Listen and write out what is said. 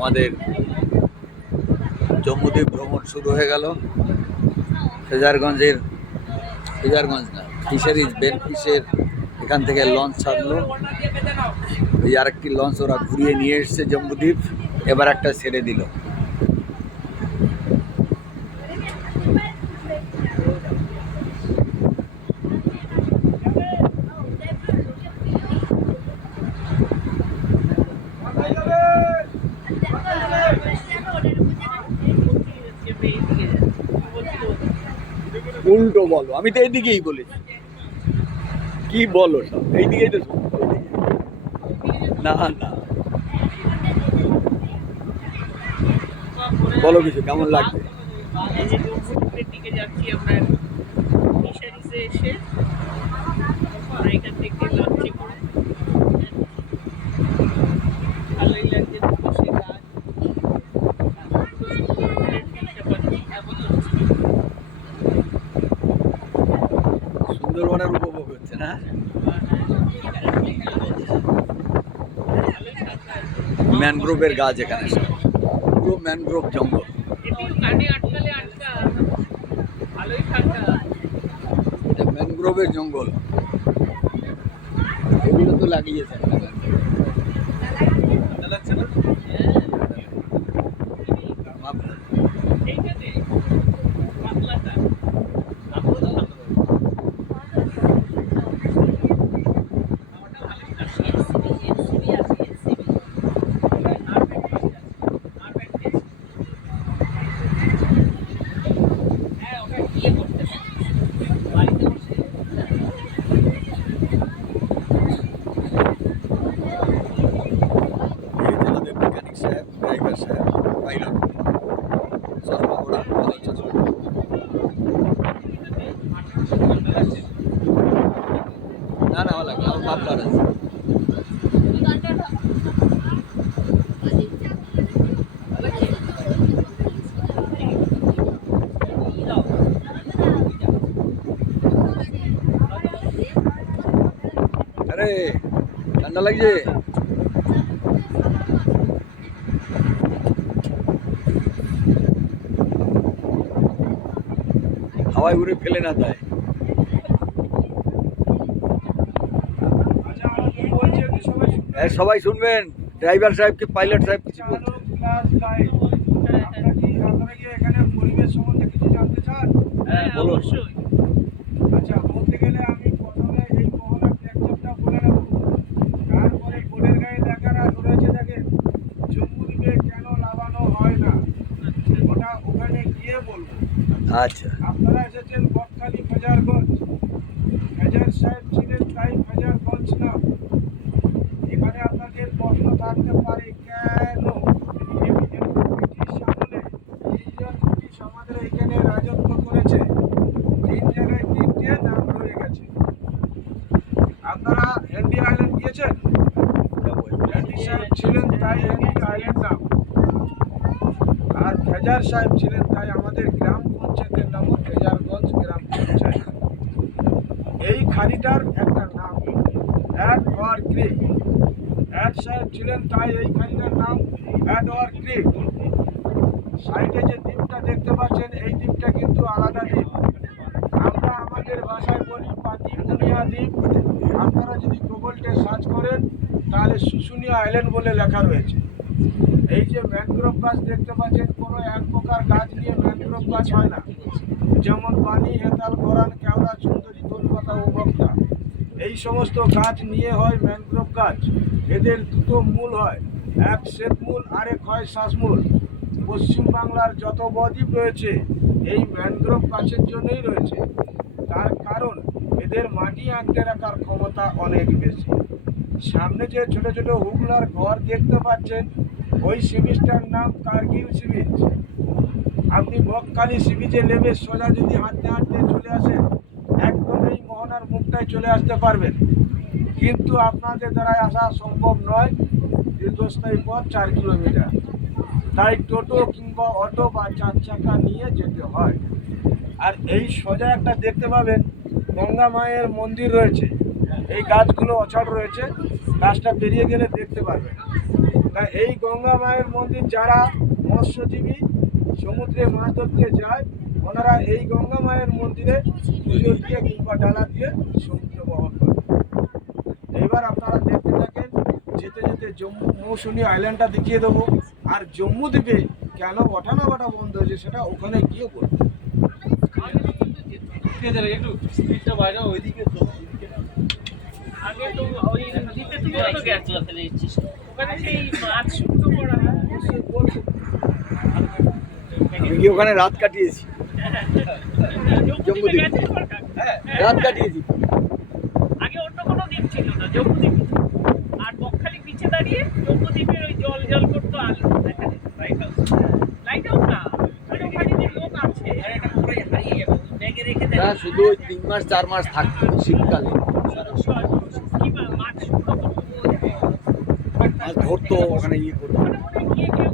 আমাদের জম্মুদ্বীপ ভ্রমণ শুরু হয়ে গেল। ফিশারগঞ্জ না, ফিশারিজ বেনফিশের এখান থেকে লঞ্চ ছাড়লো। এই আরেকটি লঞ্চ ওরা ঘুরিয়ে নিয়ে এসছে জম্মুদ্বীপ, এবার একটা ছেড়ে দিল। উল্টো বলো, আমি তো এইদিকেই বলেছি। কি বলো সব এইদিকেই তো না না বলো কিছু, কেমন লাগছে? সুন্দরবনের উপভোগ হচ্ছে না? ম্যানগ্রোভের গাছ এখানে, পুরো ম্যানগ্রোভ জঙ্গল। এটা ম্যানগ্রোভের জঙ্গল, এগুলো তো লাগিয়েছে। না না লাগে আমার পাপলার আছে। আরে ঠান্ডা লাগছে। হাওয়ায় উড়ে ফেলে না দেয়। সবাই শুনবেন, ড্রাইভার সাহেবকে পাইলট সাহেব কিছু বলছে। অবশ্যই। আচ্ছা, বলতে গেলে আমি প্রথমে এই মোহনার ট্র্যাকচারটা বলে নেব, তারপরে বোর্ডের গায়ে লেখা রয়েছে, দেখেন জম্মুদ্বীপে কেন লাগানো হয় না, ওটা ওখানে গিয়ে বলবো। আচ্ছা, আপনারা এসেছেন বকখালি ফেজারগঞ্জ, ফেজার সাহেব ছিলেন তাই ফেজারগঞ্জ না। এখানে আপনাদের প্রশ্ন থাকতে পারে কেন ব্রিটিশ আমাদের এখানে রাজত্ব করেছে, 3 জায়গায় 3টে নাম রয়ে গেছে। আপনারা হেনরি আইল্যান্ড গিয়েছেন? হেনরি সাহেব ছিলেন তাই হেনরি আইল্যান্ড নাম, আর ফেজার সাহেব ছিলেন তাই আমাদের গ্রাম পঞ্চায়েতের নাম ফেজারগঞ্জ গ্রাম পঞ্চায়েত। এই খাড়িটার একটা নাম অ্যাড ওয়ার ক্রিক। অ্যাড সাহেব ছিলেন তাই এই খাড়িটার নাম অ্যাড ওয়ার ক্রিক। সাইডে যে দ্বীপটা দেখতে পাচ্ছেন, এই দ্বীপটা কিন্তু আলাদা দ্বীপ। আমরা আমাদের ভাষায় বলি পাতিপুনিয়া দ্বীপ। আপনারা যদি গুগলটে সার্চ করেন তাহলে শুশুনিয়া আইল্যান্ড বলে লেখা রয়েছে। এই যে ম্যানগ্রোভ গাছ দেখতে পাচ্ছেন, কোনো এক প্রকার গাছ নিয়ে ম্যানগ্রোভ গাছ হয় না, যেমন পানি, হেতাল, গরান, কেওড়া, সুন্দরী, তরুপাতা ও বক্তা, এই সমস্ত গাছ নিয়ে হয় ম্যানগ্রোভ গাছ। এদের দুটো মূল হয়, এক শ্বেতমূল আর এক হয় শ্বাসমূল। পশ্চিমবাংলার যত বদ্বীপ রয়েছে এই ম্যানগ্রোভ গাছের জন্যই রয়েছে, তার কারণ এদের মাটি আঁকড়ে রাখার ক্ষমতা অনেক বেশি। সামনে যে ছোট ছোট হুগলার ঘর দেখতে পাচ্ছেন, ওই সি বিচটার নাম কার্গিল সি বিচ। আপনি বকখালি সি বিচে নেমে সোজা যদি হাঁটতে হাঁটতে চলে আসেন, একদম এই মোহনার মুখটায় চলে আসতে পারবেন, কিন্তু আপনাদের দ্বারাই আসা সম্ভব নয়। দীর্ঘস্থায়ী পথ 4 কিলোমিটার, তাই টোটো কিংবা অটো বা 4 চাকা নিয়ে যেতে হয়। আর এই সোজা একটা দেখতে পাবেন গঙ্গা মায়ের মন্দির রয়েছে, এই গাছগুলো অচল রয়েছে, গাছটা পেরিয়ে গেলে দেখতে পারবেন। তা এই গঙ্গা মায়ের মন্দির যারা মৎস্যজীবী সমুদ্রে মাছ ধরতে যায়, ওনারা এই গঙ্গা মায়ের মন্দিরে পুজো দিয়ে কিংবা ডালা দিয়ে সমুদ্র বহন করে। এবার আপনারা দেখতে থাকেন, যেতে যেতে জম্মু মৌসুমী আইল্যান্ডটা দেখিয়ে দেবো, আর জম্মু দ্বীপে কেন ওঠানামাটা বন্ধ হয়েছে সেটা ওখানে গিয়ে বলবো। একটু স্পিডটা বাড়াও ওইদিকে তো। আগে তো ওই নদীতে তুই অটো গ্যাস চালাতে দিচ্ছিস, ওখানে সেই মাছ শুকনো করা আমি কি ওখানে রাত কাটিয়েছি, জম্মু দ্বীপে রাত কাটিয়েছি। আগে অন্য কোনো দ্বীপ ছিল না, জম্মু দ্বীপ। আর বকখালি বিচে দাঁড়িয়ে জম্মু দ্বীপের ওই জল জল করতো আলো দেখা যেত। লাইট হাউস না, ওখানে যে লোক আছে আর এটা পুরো হারিয়ে যাবে, ব্যাগে রেখে দেয়। না, শুধু ওই 3 মাস 4 মাস থাকতো শীতকালে, কি মাছ শুকনো করতো, মাছ ধরতো ওখানে ইয়ে করতো। গিয়ে কেউ